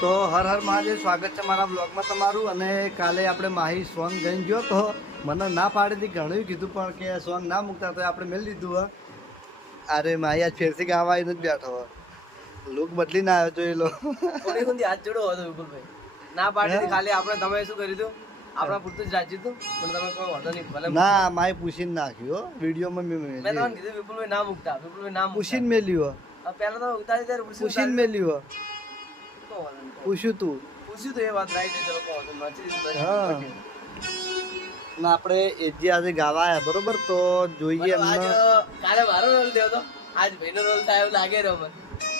તો હર હર મહાદેવ સ્વાગત છે મારા બ્લોગમાં તમારું અને કાલે આપણે માહી સોંગ ગઈ ગયો તો મને ના પાડેથી ઘણું કીધું પણ કે સોંગ ના મૂકતા તો આપણે મેળ લીધું હો. અરે માહી આજ ફેરથી ગાવા આવીને જ બેઠો લુક બદલીને આવ્યો જોઈ લો હાથ જોડો હતો વિપુલભાઈ. ના પાડેથી ખાલી આપણે તમે શું કર્યું હતું આપણા પૂરતું જ હતું પણ તમે કોઈ વાંધો નહીં ભલે ના માહી પૂછીને નાખ્યું વિડીયોમાં મેં મેં. તમને કીધું વિપુલભાઈ ના મૂકતા વિપુલભાઈ ના પૂછીને મૂકતા મેલ્યું પહેલા તો ઉતારી ત્યારે પૂછીને મેલ્યું. પૂછ્યું તું પૂછ્યું તો એ વાત રાઈટ છે હા. ના આપણે એ જે આજે ગાવા આવ્યા બરોબર તો જોઈએ કાલે મારો રોલ દેવો તો આજ ભાઈનો રોલ થાય એવું લાગે રહ્યો મને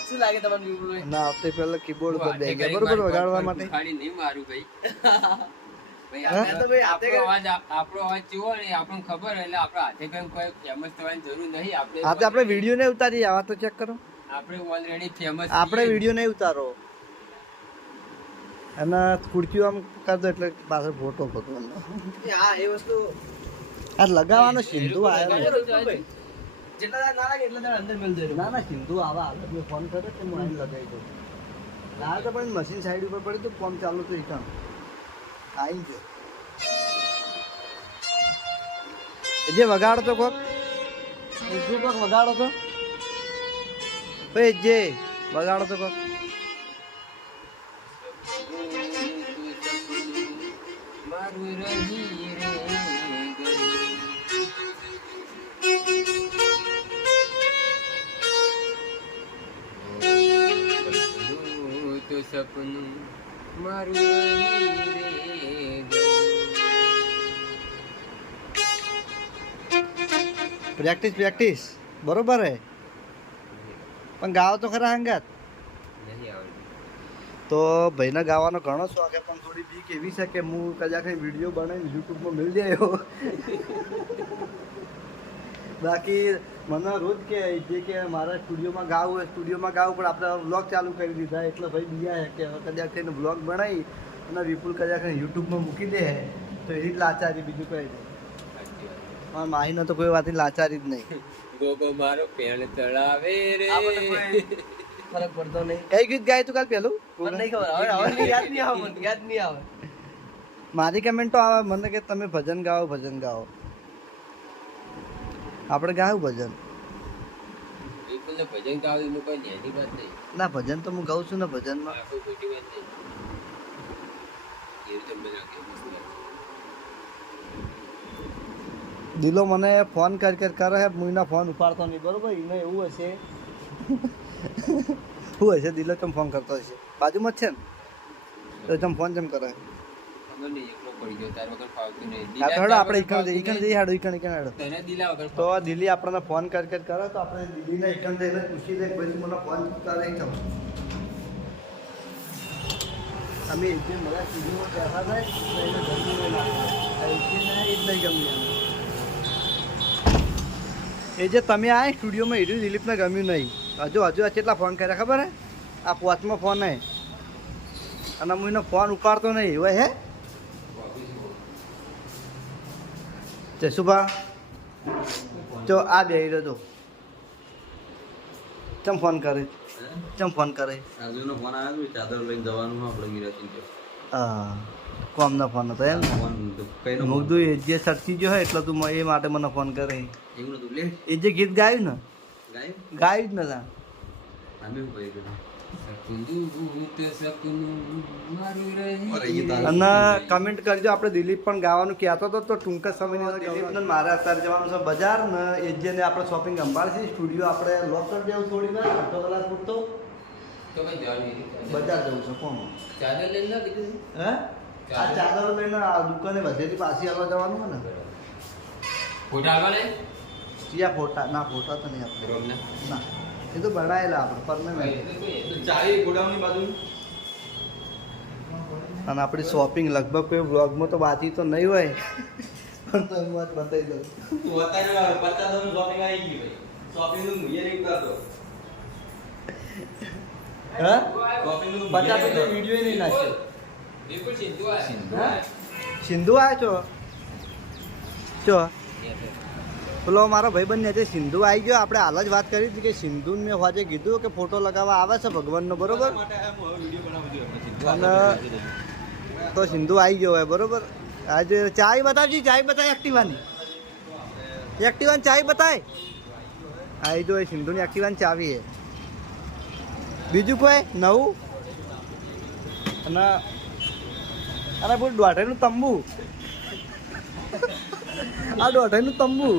શું લાગે તમને વિપુલભાઈ ના આવતે પહેલા કીબોર્ડ પર બે બરોબર વગાડવા માટે ખાલી નહીં મારું ભાઈ ભાઈ આપણે તો ભાઈ હાથે આપણો અવાજ આપ- આપણો અવાજ કેવો ને એ આપણને ખબર હોય એટલે આપણે હાથે કઈ કોઈ ફેમસ થવાની જરૂર નહીં આપણે આપણે વીડિયો ને ઉતારીએ આવા તો ચેક કરો આપણે ઓલરેડી ફેમસ આપણે વીડિયો ને ઉતારો અને ખુરચીઓ આમ કરતો એટલે પાછળ ફોટો ફોટો આ હા એ વસ્તુ આ લગાવવાનો સિંધુ આવ્યો. જેટલા ના લાગે એટલા અંદર મેલ દેજો ના ના સિંધુ આવા આવે. ફોન કર્યો તો હું આઈને લગાવી દઉં. લાગે તો પણ મશીન સાઈડ ઉપર પડી તો ફોન ચાલુ તો એકમ આવી ગયો જે વગાડતો કોક? એ જે કોક વગાડો તો? ભાઈ જે વગાડો તો કોક? Practice practice. બરોબર હે? પણ ગાવ તો ખરા હંગાત. તો ભાઈને ગાવાનો ઘણો શોખ હે પણ થોડી બીક એવી છે કે હું કદાચ વીડિયો બનાવીને યુટ્યુબમાં મળી જાય બાકી મને રોજ કે જે કે મારા સ્ટુડિયોમાં ગાવું હોય સ્ટુડિયોમાં ગાવું પણ આપણે વ્લોગ ચાલુ કરી દીધા. એટલે ભાઈ બીજા હે કે હવે કદાચ થઈને વ્લોગ બનાવી અને વિપુલ કદાચ યુટ્યુબમાં મૂકી દે તો એ જ લાચારી બીજું કંઈ નહીં. મારા. માહીનો તો કોઈ વાતની લાચારી જ નહીં. ગોગો મારો પેણ ચડાવે રે. ફરક પડતો નહીં. કઈ ગીત ગાય તું કાલ પેલું? મને નહીં ખબર. હવે હવે યાદ નહીં આવે મને યાદ નહીં આવે. મારી કમેન્ટો આવે મને કે તમે ભજન ગાઓ ભજન ગાઓ. આપણે ગાયું ભજન. ભજન ગાવું કોઈ નેની વાત નહીં. ના ભજન તો હું ગાઉં છું ને ભજનમાં. કોઈ ખોટી વાત નહીં. દિલો મને ફોન કર કર કરે હે હું એના ફોન ઉપાડતો નહીં બરોબર? એને એવું હશે શું હશે દિલો તમે ફોન કરતો હશે બાજુમાં જ છે ને? તો તમે ફોન કેમ કરે? નહીં પડી ગયો તાર વગર ફાવતું નહીં. હેડો આપણે ઈકણ ઈકણ જઈ હાડો ઈકણ ઈકણ હાડો. તને દિલા વગર તો દિલ્હી આપણને ફોન કર કર કરે તો આપણે દિલ્હીને ઈકણ જઈને પૂછી દે પછી મને ફોન અમે બેઠા થાય તો એને નહીં ગમ્યું એ જે તમે આ સ્ટુડિયોમાં હીરું દિલીપને ગમ્યું નહીં. હજુ હજુ આ કેટલા ફોન કર્યા ખબર હે? આ પોચમાં ફોન હે. અને હું એનો ફોન ઉપાડતો નહીં હોય હે? જસુભા જો આ બે રહ્યો તો ચમ ફોન કરે? ચમ ફોન કરે? રાજુનો ફોન આવ્યો હતો ચાદર લઈને જવાનું આપણે ગિરાતી જો હા કોમનો ફોન હતો એમ ને? હું કીધું એ જે સરસી ગયો હોય એટલે તું એ માટે મને ફોન કરે. એવું નતું લે. એ જે ગીત ગાયું ને? ગાય? ગાયું જ નતા. અને કમેન્ટ કરજો આપણે દિલીપ પણ ગાવાનું કહેતો હતો તો ટૂંક જ સમયની અંદર દિલીપને મારે અત્યારે જવાનું છે બજાર ને એ જે ને આપણે શોપિંગ સંભાળશે સ્ટુડિયો આપણે લોક કરી દેવું થોડી વાર અડધો કલાક પૂરતો. બજાર જવું છે કોણ ચાદર લઈને હે? આ ચાદર. લઈને આ દુકાને વધેલી પાછી આવવા જવાનું હોય ને? ફોટા આવવા ને ફોટા ના ફોટા તો નહીં આપણે ના. એ તો ભરાયેલા આપણે પરમાનન્ટ. ચાવી ગોડાઉનની બાજુ. અને આપણી શોપિંગ લગભગ કોઈ બ્લોગમાં તો બાકી તો નહીં હોય. પણ તો હું વાત બતાવી દઉં. બતાવી દઉં પચાસ શોપિંગ આવી ગઈ ભાઈ. શોપિંગનું મુયે નહીં કરતો હા? શોપિંગનું પચાસ રૂપિયા વીડિયો નહીં નાખ્યો. સિંધુ આ આવ્યો છો? ચો પેલો મારો ભાઈબંધ ને જે સિંધુ આવી ગયો. આપણે હાલ જ વાત કરી હતી કે સિંધુ મેં હોજે કીધું કે ફોટો લગાવવા આવે છે ભગવાનનો બરોબર? અને તો સિંધુ આવી ગયો હોય બરોબર? આજે ચાય બતાવજી ચાય બતાય એક્ટિવાની. એક્ટિવાની ચાય બતાય. આવી જો એ સિંધુની એક્ટિવાની ચાવી છે બીજું કોઈ? નવું? અને અરે બોલ દોઢાઈનું તંબુ. આ તંબુ.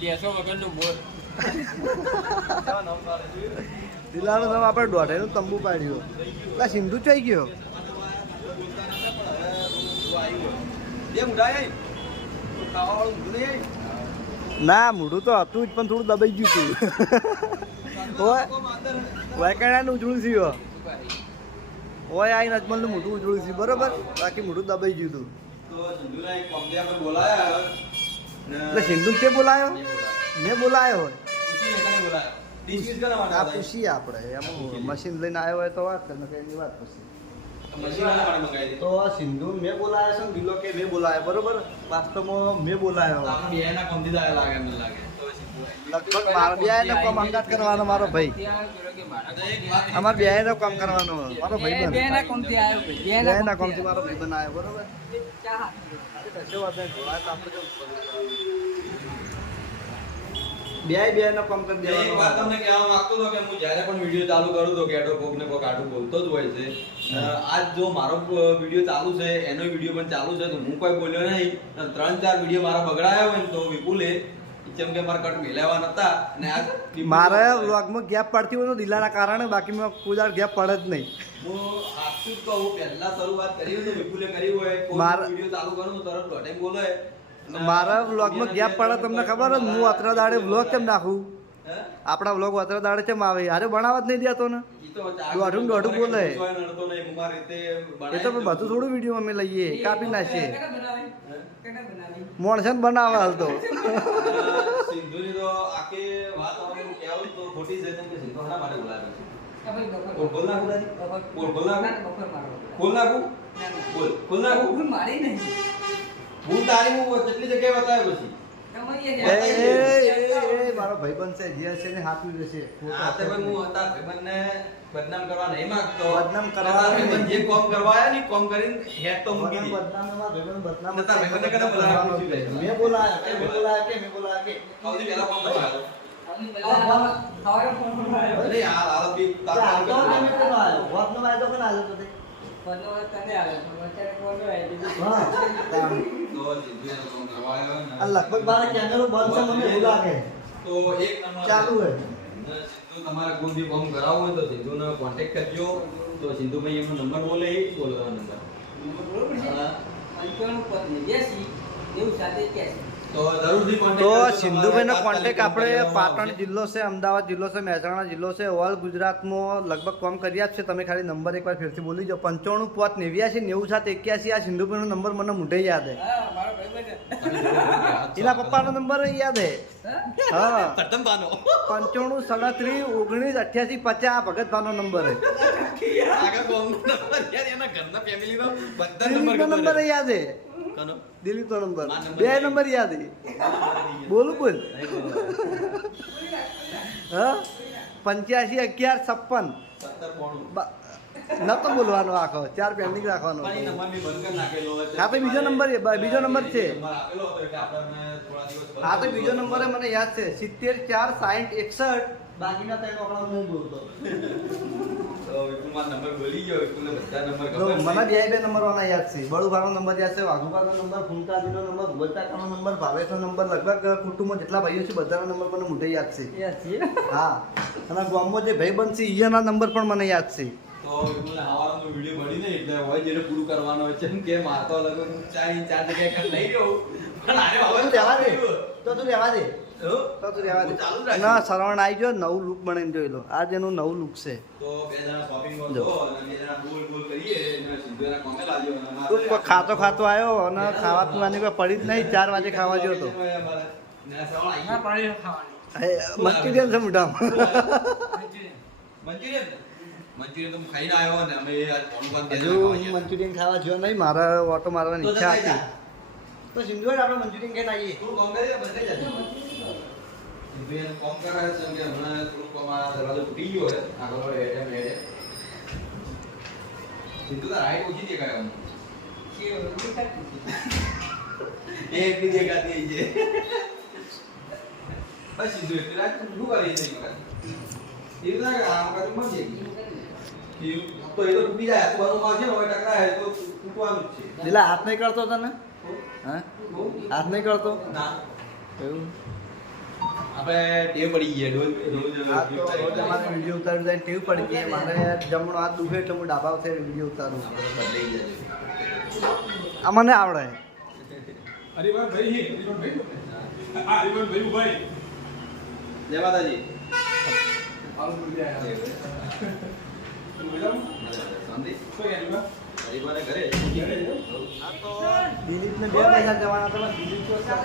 કેસો વગરનું બોર. દિલાનું નામ આપણે દોઢાઈનું તંબુ પાડ્યું. એટલે સિંધુ ચાઈ ગયો. ના મોઢું તો હતું જ પણ થોડું દબાઈ ગયું હતું વાયકાણાનું ઉજળું થયું ઓય આઈને અજમલનું મોઢું ઉજળું છે, બરોબર બાકી મોઢું દબાઈ ગયું હતું એટલે સિંધુ તે બોલાયો મેં બોલાયો હોય પૂછી આ હતા. આપણે, એમ મશીન લઈને આવ્યો હોય તો વાત કરે નકર વાત પછી. તો સિંધુ મેં બોલાયો છે કે મેં બોલાયો, બરોબર વાસ્તવમાં મેં બોલાયો બે ના કોમથી લાગે મને લાગે. લગભગ મારો બે ને કામ અંગાત કરવાનો મારો ભાઈ. અમાર બે નો કામ કરવાનો મારો ભાઈ બે ના કોમથી આવ્યો ભાઈ. બે ના ના કોમથી મારો ભાઈ બરોબર? આપણે જવું પડે. બે બે નો કામ કરી એક વાત દેવાનો તમને કહેવા માંગતો હતો કે હું જ્યારે પણ વીડિયો ચાલુ કરું તો કેટો કોક ને કોક આડું બોલતો જ હોય છે. આજ જો મારો વીડિયો ચાલુ છે એનો વીડિયો પણ ચાલુ છે તો હું કોઈ બોલ્યો નહીં. ત્રણ ચાર વીડિયો મારા બગડાયા હોય ને તો વિપુલે જેમ કે મારા કટ મિલાવા નતા અને આ મારે વ્લોગમાં ગેપ પડતી હોય તો દિલાના કારણે બાકી મેં કોઈ દાડ ગેપ પડે જ નહીં. હું આખું તો હું પહેલા શરૂઆત કરી હોય તો વિપુલે કરી હોય કોઈ મારા- વીડિયો ચાલુ કરું તો તરત ઘટે બોલે. મારા વ્લોગમાં ગેપ પડે તમને ખબર જ હું અત્રે દાડે વ્લોગ કેમ નાખું? આપણા વ્લોગ અત્રે દાડે કેમ આવે? અરે બનાવવા જ નહીં દેતો ને. દોઢું દોઢું બોલે. એ તો બધું થોડું વીડિયો અમે લઈએ કાપી નાખીએ? મોણસે બનાવે હાલ તો સિંધુની તો આખી વાત કહેવું તો ખોટી છે કે સિંધુ શાના માટે બોલાવી છે? બોલ, નાખું નાખું? નાખું? નાખું? મારી નહીં. હું તારી હું કેટલી જગ્યાએ બતાવ્યો પછી મારો ભાઈબંધ છે જે છે ને હાથું આ ભાઈ હું હતા ભાઈબંધને બદનામ કરવા નહીં માંગતો બદનામ કરવા ભાઈબંધ જે કોમ કરવા આયા ને કોમ કરીને હેડ તો મૂકી દે. બદનામ એમાં ભાઈબંધ બદનામ જ ભાઈબંધને કદાચ બોલાવ્યા મેં બોલાયા કે મેં બોલાયા કે મેં બોલાયા કે સૌથી પહેલા કોમ ફોન કરાયો. અરે યાર, હાલ બી તાર તો કરતો. તમે કોનો આવ્યો? વાયદો કોને આવ્યો તો તે? ફોનનો તને આવ્યો. પણ અત્યારે ફોન આવ્યો. હા, લગભગ મારા કેમેરો બંધ છે મને એવું લાગે તો એક નંબર ચાલુ હે સિંધુ તમારે કોઈ બી ફોર્મ કરાવવું હોય તો સિંધુનો કોન્ટેક્ટ કરજો તો સિંધુભાઈ એમનો નંબર બોલે એ બોલવાનો નંબર બરોબર છે? હા. પંચાણું પદ નેવ્યાસી, નેવું સાત એક્યાસી. તો સિંધુભાઈનો કોન્ટેક આપણે પાટણ જિલ્લો છે અમદાવાદ જિલ્લો છે મહેસાણા જિલ્લો છે ઓલ ગુજરાતમાં લગભગ કોમ કર્યા જ છે. તમે ખાલી નંબર એકવાર ફેરથી બોલી જાઓ. પંચાણું પાંચ નેવ્યાસી નેવું સાત એક્યાસી આ સિંધુભાઈનો નંબર મને મોઢે યાદ હે. હા, મારો ભાઈબંધ. એના પપ્પાનો નંબર યાદ હે. હા? પંચાણું સાડત્રીસ ઓગણીસ અઠ્યાસી પચાસ ભગતભાનો નંબર હે. નંબર. યાદ હે. કોનો? દિલીપનો નંબર. બે નંબર યાદ બોલું બોલ. હા? પંચ્યાસી અગિયાર છપ્પન. નતો બોલવાનો આખો. ચાર પેન્ડિંગ રાખવાનો. હા, તો બીજો નંબર બીજો નંબર છે. હા તો બીજો નંબર મને યાદ છે. સિત્તેર ચાર સાઠ એકસઠ. બાકીના ત્રણ આંકડા હું નહીં બોલતો. તો વિપુલમાં નંબર બોલી ગયો વિપુલને બધા નંબર ખબર મને બે બે નંબર વાળા યાદ છે. બળુભાનો નંબર યાદ છે વાઘુભાનો નંબર ફૂંકાજીનો નંબર ભૂવલટાકાનો નંબર ભાવેશનો નંબર લગભગ કુટુંબમાં જેટલા ભાઈઓ છે બધાના નંબર મને મોઢે યાદ છે. યાદ છે? હા. અને ગામમાં જે ભાઈ બનશે ઈયાના નંબર પણ મને યાદ છે. તો વિપુલને વીડિયો બની ને એટલે હોય જેને પૂરું કરવાનો હોય છે કે મારતો લગભગ ચાર ચાર જગ્યાએ કઈ લઈ ગયો પણ હવે રહેવા દે. તો તું રહેવા દે. ના સરવણ આવી ગયો નવું લુક બનાવીને જોઈ લો. આજ એનું નવું લુક છે. ખાતો ખાતો આવ્યો અને ખાવા પીવાની કોઈ પડી જ નહીં ચાર વાગે ખાવા ગયો તો. અમારે ને શ્રવણ આવી ના, ગયો. પાણી ખાવાની. મંચુરિયન છે કરી હજુ હું ખાવા મંચુરિયન ખાવા જ્યો નહીં મારે ઓટો મારવાની ઈચ્છા હતી. તો સિંધુવાડ આપણે મંચુરિયન ખાઈને આવીએ. થોડું કામ કરાવે છે કે હમણાં થોડુંક દરવાજો તૂટી ગયો છે. આગળ વાળો ને હેડે. સિંધુ તાર ઓછી દેખાય આમ. એ એટલી દેખાતી છે. બસ સિંધુ એટલી રાત શું કરી છે એ વખત? કે આ વખત. એ તો એ તો તૂટી જાય તો બધું આવશે ને હવે ટકરાય તો તૂટવાનું જ છે. એટલે હાથ નહીં કરતો તને? હા? હાથ નહીં કરતો? ના. એવું? આપણે ટેવ પડી ગઈ રોજ રોજ અમારે વીડિયો જાય ટેવ પડી ગઈ મારે જમણો હાથ દુખે એટલે હું ડાબા વખતે વીડિયો ઉતારું આ મને આવડે. હરિભાઈ ભાઈ હરિભાઈ ભાઈ ભાઈ ભાઈ જય માતાજી. આવું શાંતિ? હરિભાઈ ઘરે બે પૈસા જવાના હતા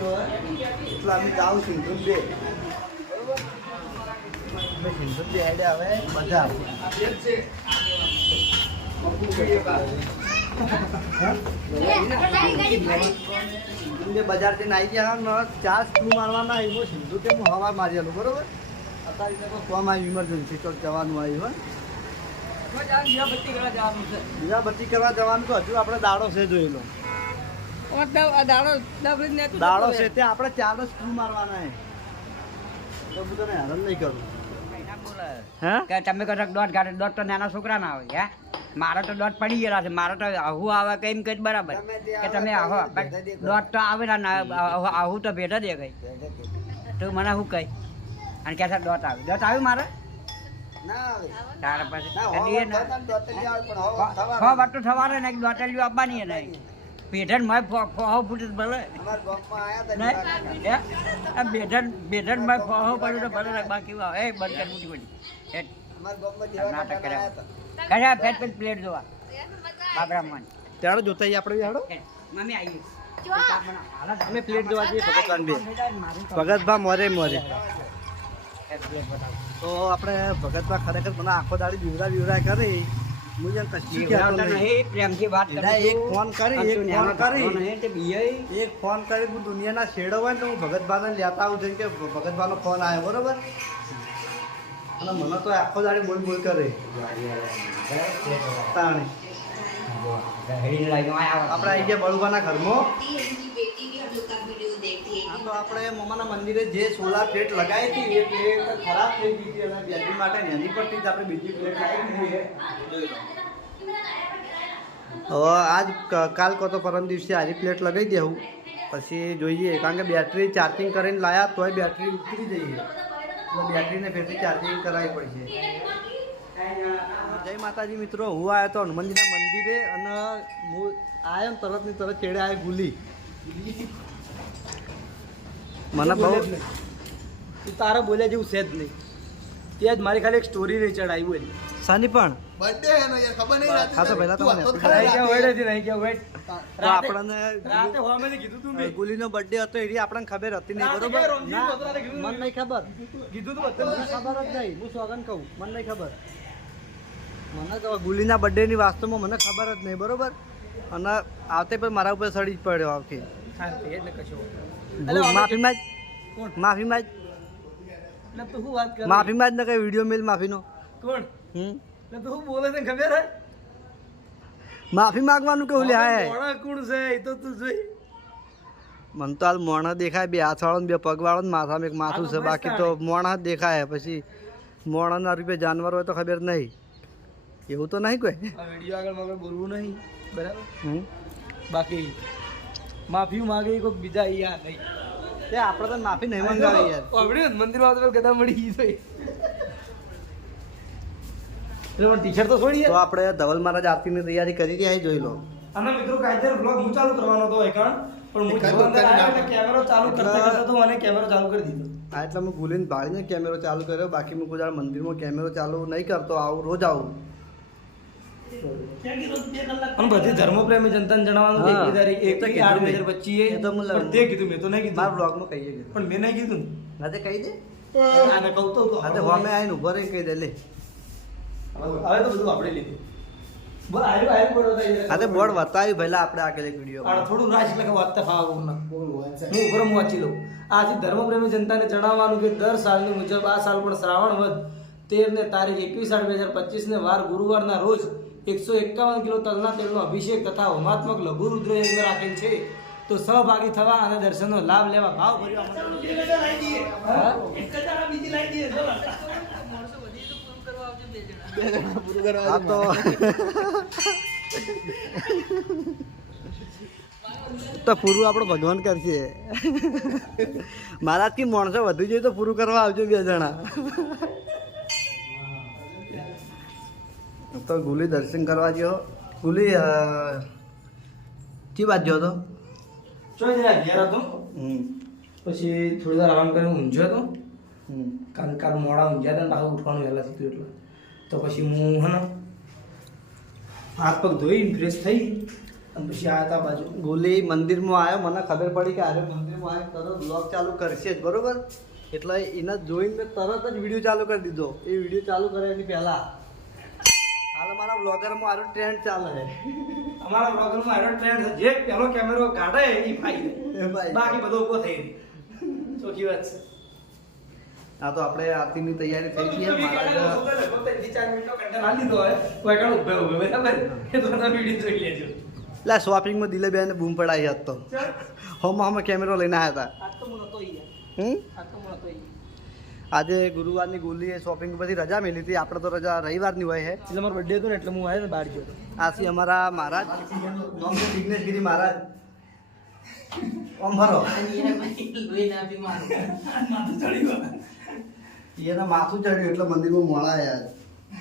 તો અમે જાઉં સિંધુ બે. બરોબર સિંધુ બે હેડે હવે બધા સિંધુ બે નાઈ ગયા ચાર સ્ક્રૂ મારવાના આવ્યો, સિંધુ કે હું હવા મારેલું બરોબર? અત્યારે કોમ આવ્યું ઇમરજન્સી ચોક જવાનું આવ્યું હોય બીજા બત્તી કરવા જવાનું તો હજુ આપણે દાડો છે જોયેલો લો. દાડો છે તે આપણે ચાર જ સ્ક્રૂ મારવાના હે તો હું તને હેરાન નહીં કરું. કે તમે કહો છો કે દોઢ ગાડે દોઢ તો નાના છોકરા ના આવે હે? મારે તો દોઢ પડી ગયેલા છે. મારે તો આહુ આવે કઈ એમ કઈ બરાબર. કે તમે આહો. દોઢ તો આવે ના આહુ- આહુ તો ભેટ જ કઈ તું મને શું કઈ અને કે દોટ દોઢ આવે. દોઢ આવ્યું મારે? આવે તારા થવાના. ને દોટલીઓ આપવાની માં ફોહો ફૂટ ભલે. નહીં? દીવાના. હે? આ બેઠન બેઠનમાં ફોહો પડ્યું તો ભલે બાકી. એ બંધ કર નાટક કર્યા. ફેટ ફેટ પ્લેટ જોવા. બાબરા મોહન ત્યારે જોતા આપણે હેડો? મમ્મી આવી અમે પ્લેટ જોવા જઈએ ભગતભા મોરે મોરે. તો આપણે ભગતભા ખરેખર મને આખો દાડી બીવરા બીવરા કરી. હું જેમ કશું કહેતો નહીં. પ્રેમથી વાત એક ફોન કરી, એક ફોન કરી. એક ફોન કરી હું દુનિયાના શેડો હોય ને તો હું ભગતભાને લેતા આવું છું કે ભગતભાનો ફોન આવ્યો બરોબર? અને મને તો આખો દાડી બોલ બોલ કરે. તાણી. આપણે આવી ગયા બળુભાના ઘરમાં આ તો આપણે મમ્માના મંદિરે જે સોલાર પ્લેટ લગાવી હતી, એ પ્લેટ ખરાબ થઈ ગઈ હતી અને બેટરી માટે એની પરથી જ આપણે બીજી પ્લેટ લાવી છે. હવે આજ કાલ કો તો પરમ દિવસે આરી પ્લેટ લગાવી દેવું પછી જોઈએ, કારણ કે બેટરી ચાર્જિંગ કરીને લાયા તોય બેટરી ઉતરી જઈએ તો બેટરીને ફેરથી ચાર્જિંગ કરાવવી પડશે. જય માતાજી મિત્રો, હું આવ્યો તો હનુમાનજીના મંદિરે અને હું આવ્યો તરતની તરત ચેડે આવી ગુલી. મને બહુ તું તારા બોલ્યા જેવું છે જ નહીં. તે જ મારી ખાલી એક સ્ટોરી નહીં ચડાવી હોય સાની પણ. બર્થડે હે યાર ખબર નહીં રાતે હા તો પહેલા તું તમને નહીં. ખરા વેડ હતી નહીં ક્યાં વેડ આપણને રાતે હોમેથી કીધું તું મેં. ગુલીનો બર્થડે હતો એની આપણને ખબર હતી નહીં બરોબર? મને નહીં ખબર. કીધું તું મને ખબર જ નહીં હું સોગન કહું મને નહીં ખબર. મને તો ગુલીના બર્થડેની વાસ્તવમાં મને ખબર જ નહીં બરોબર? અને આવતે પણ મારા ઉપર સડી જ પડ્યો આવતી એટલે કશો. માફી માં માફી માં તું શું વાત કરે? માફી માં જ ન કઈ વીડિયો મેલ માફીનો. કોણ? હમ? તું શું બોલે છે ખબર હે? માફી માંગવાનું કેવું લે હાય મોણા કોણ છે એ તો તું જોઈ. મને તો હાલ મોણા દેખાય બે હાથ વાળો બે પગવાળો ને માથામાં એક માથું છે બાકી તો મોણા જ દેખાય પછી મોણાના રૂપે જાનવર હોય તો ખબર નહીં. એવું તો નહીં કોઈ? વીડિયો આગળ મગર બોલવું નહીં બરાબર? હમ? બાકી માફી માંગે કોઈ બીજા અહીંયા નહીં. તે આપણે તો માફી નહીં મંગાવી યાર. આપણે મંદિર મંદિરમાં તો ગદા મળી ગઈ તો ટીચર તો છોડી તો આપણે ધવલ મહારાજ આરતીની તૈયારી કરી રહ્યા છીએ, જોઈ લો. અને મિત્રો કાયદેર બ્લોગ હું ચાલુ કરવાનો હતો એકાણ પણ હું અંદર આવ્યો એટલે કેમેરો ચાલુ કરતા કરતા તો મને કેમેરો ચાલુ કરી દીધો. આ એટલે હું ભૂલીને ભાળીને કેમેરો ચાલુ કર્યો. બાકી હું કોઈ મંદિરમાં કેમેરો ચાલુ નહીં કરતો આવું રોજ આવું. અને બધી ધર્મપ્રેમી જનતાને જણાવવાનું કે હા. તારીખ એ તો આઠ બે હજાર પચીસ એ તો હું તે કીધું મેં તો નહીં મારા કીધું કહીએ પણ મેં નહીં કીધું ના. તે કહી દે. આને કહું તો હા હોમે આવીને ઊભો રહીને કહી દે લે. હવે તો બધું આપણે લીધું. બસ આવ્યું આવ્યું પડો થઈ આ તો બોર્ડ બતાવ્યું પહેલા આપણે આગળ એક વીડિયો આ થોડું રાજ એટલે હું ઉપર હું વાંચી લઉં. આથી ધર્મપ્રેમી જનતાને જણાવવાનું કે દર સાલની મુજબ આ સાલ પણ શ્રાવણ વધ તેર ને તારીખ એકવીસ આઠ બે હજાર પચીસ ને વાર ગુરુવારના રોજ એકસો એકાવન કિલો તલના તેલનો અભિષેક તથા હોમાત્મક લઘુ રુદ્ર યજ્ઞ રાખેલ છે. તો સહભાગી થવા અને દર્શનનો લાભ લેવા ભાવ ભર્યો તો તો પૂરું આપણો ભગવાન કરશે. મહારાજ કે માણસો વધુ જોઈએ તો પૂરું કરવા આવજો બે જણા. તો ગુલી દર્શન કરવા ગયો ગુલી કી વાત ગયો તો ચોઈ જરા ઘેર હતો. પછી થોડી વાર આરામ કરીને ઊંઝ્યો હતો કારણ કે કાલ મોડા ઊંઝ્યા હતા ને પાછું ઉઠવાનું વહેલા થતું એટલે. તો પછી હું હે હાથ પગ ધોઈ ફ્રેશ થઈ અને પછી આ હતા બાજુ. ગોલી મંદિરમાં આવ્યો મને ખબર પડી કે આજે મંદિરમાં આવ્યો તરત બ્લોગ ચાલુ કરશે જ બરોબર? એટલે એના જોઈને મેં તરત જ વીડિયો ચાલુ કરી દીધો. એ વીડિયો ચાલુ કરે એની પહેલા. હાલ મારા બ્લોગરમાં આરો ટ્રેન્ડ ચાલે. છે અમારા બ્લોગરમાં આરો ટ્રેન્ડ છે. જે પહેલો કેમેરો કાઢે એ ભાઈ. બાકી બધો ઊભો થઈ ચોખી વાત છે. હા તો આપણે આરતીની તૈયારી થઈ ગઈ મહારાજ એટલે શોપિંગમાં દિલે બેને બૂમ પડાવી હતો હમ હોમાં કેમેરો લઈને આવ્યા હતા. હમ? આજે ગુરુવારની ગોલીએ શોપિંગ પછી રજા મેલી હતી. આપણે તો રજા રવિવારની હોય છે. એટલે મારો બર્થડે હતો ને એટલે હું આવ્યો ને બહાર ગયો આથી અમારા મહારાજ. વિઘ્નેશગીરી મહારાજ. ઓમ ભરો. એના માથું ચડ્યું એટલે મંદિરમાં મોડા યાર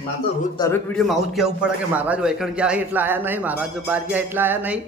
ના તો રોજ દરેક વીડિયો આવું જ કહેવું પડે કે મહારાજ વૈકણ ગયા એટલે આયા નહીં મહારાજ જો બહાર ગયા એટલે આયા નહીં.